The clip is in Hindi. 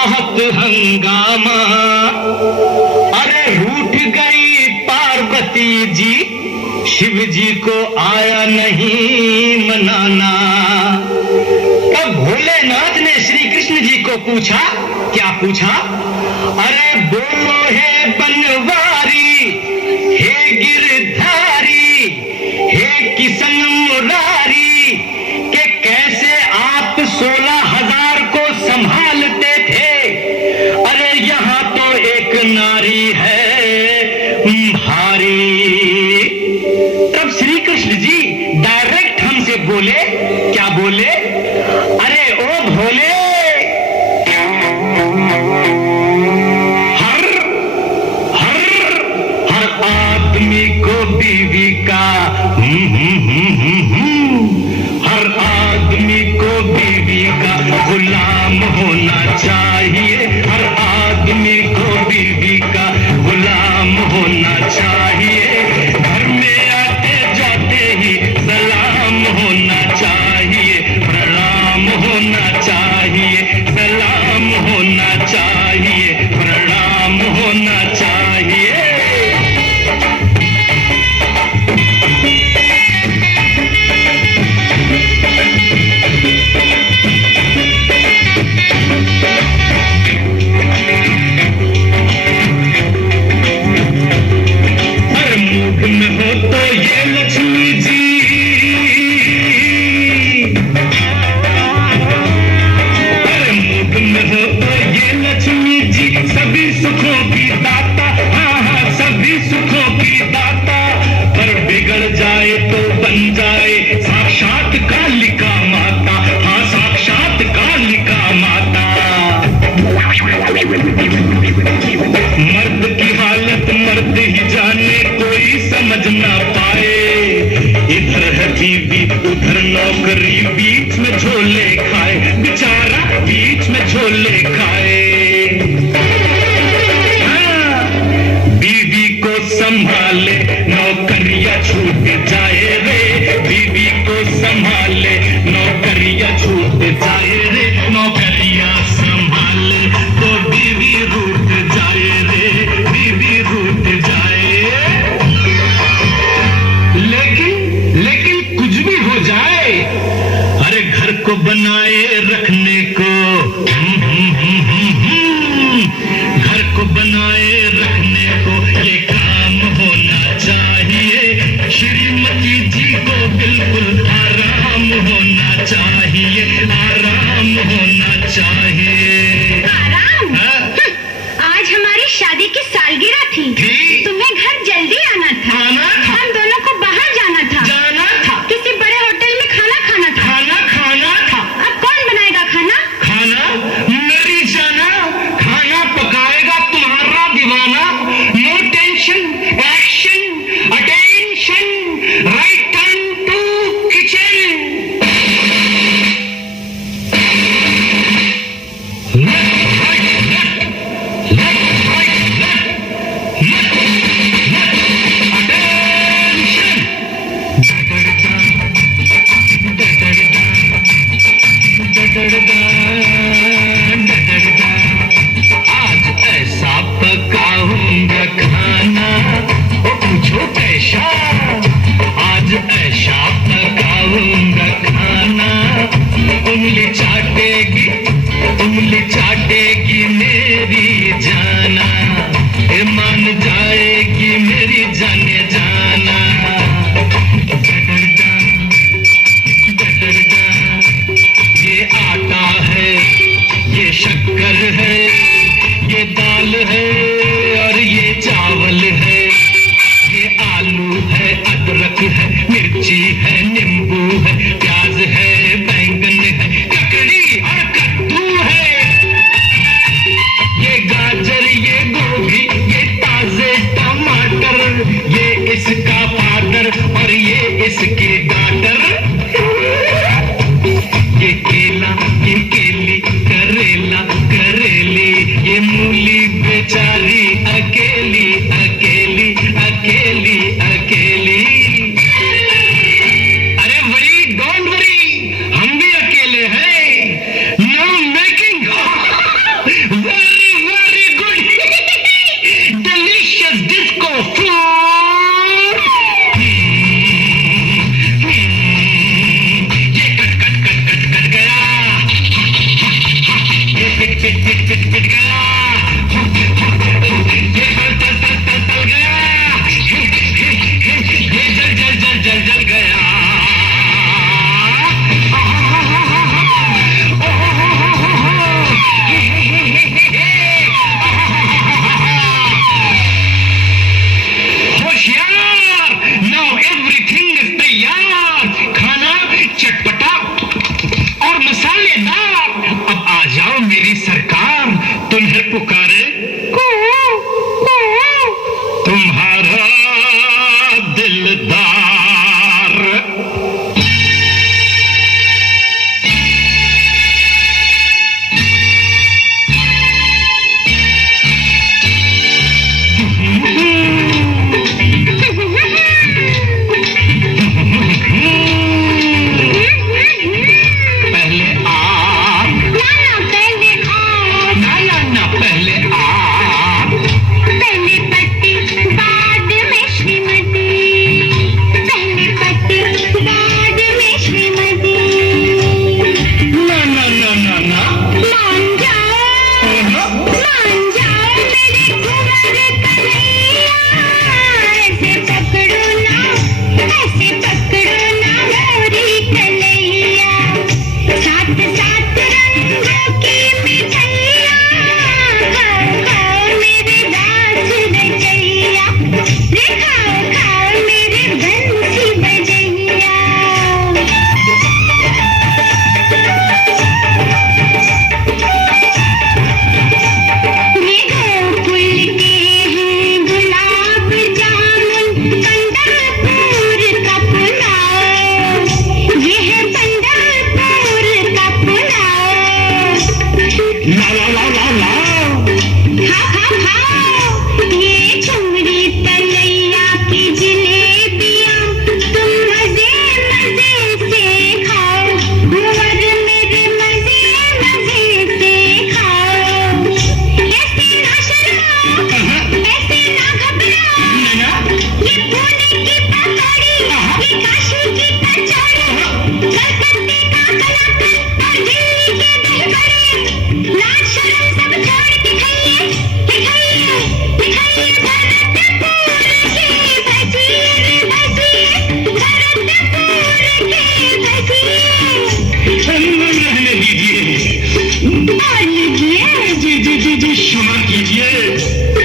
बहुत हंगामा। अरे रूठ गई पार्वती जी, शिव जी को आया नहीं मनाना। तब भोलेनाथ ने श्री कृष्ण जी को पूछा, क्या पूछा? अरे बोलो हे बनवारी, हे गिरधारी, हे किशन मुरारी, कि कैसे आप 16,000 को संभालते थे? अरे यहाँ तो एक नारी है भारी। तब श्री कृष्ण जी डायरेक्ट हमसे बोले, क्या बोले? अरे ओ भोले, हर आदमी को बीवी का हर आदमी को बीवी का गुलाम होना चाहिए। हर आदमी को बीवी का गुलाम होना चाहिए। घर में आते जाते ही सलाम होना चाहिए, प्रणाम होना चाहिए, सलाम होना चाहिए, प्रणाम होना चाहिए। मर्द की हालत मर्द ही जाने, कोई समझ ना पाए। इधर है बीवी उधर नौकरी, बीच में झोले खाए, बेचारा बीच में झोले खाए। हाँ, बीवी को संभाले नौकरियां छूट जाए रे, बीवी को संभाले नौकरियां छूट जाए रे, नौकरियां संभाले तो बीवी रूठ जाए रे, बीवी रूठ जाए। लेकिन कुछ भी हो जाए, अरे घर को बनाए रखने को, घर को बनाए रखने को ये काम होना चाहिए। श्रीमती जी को बिल्कुल आराम होना चाहिए, आराम होना चाहिए। आराम? आज हमारी शादी की सालगिरह थी, तुम्हें घर जल्दी आना था, हम दोनों को बाहर जाना था, किसी बड़े होटल में खाना खाना था। अब कौन बनाएगा खाना? मेरी जाना, खाना पकाएगा तुम्हारा दीवाना। No tension, action, attention, right turn to kitchen. आज ऐसा पकाऊंगा खाना, ओ पूछो कैसा? आज ऐसा पकाऊंगा खाना, उंगली चाटेगी मेरी जाना, ये मान जाएगी मेरी जाने जाना। ये आटा है, ये शक्कर है, ये दाल है और ये चावल है, ये आलू है, अदरक है, मिर्ची है, नींबू है, प्याज है, बैंगन है, ककड़ी और कद्दू है। मेरी सरकार तुम्हें पुकारे, तुम्हारा दिलदार। क्षमा कीजिए।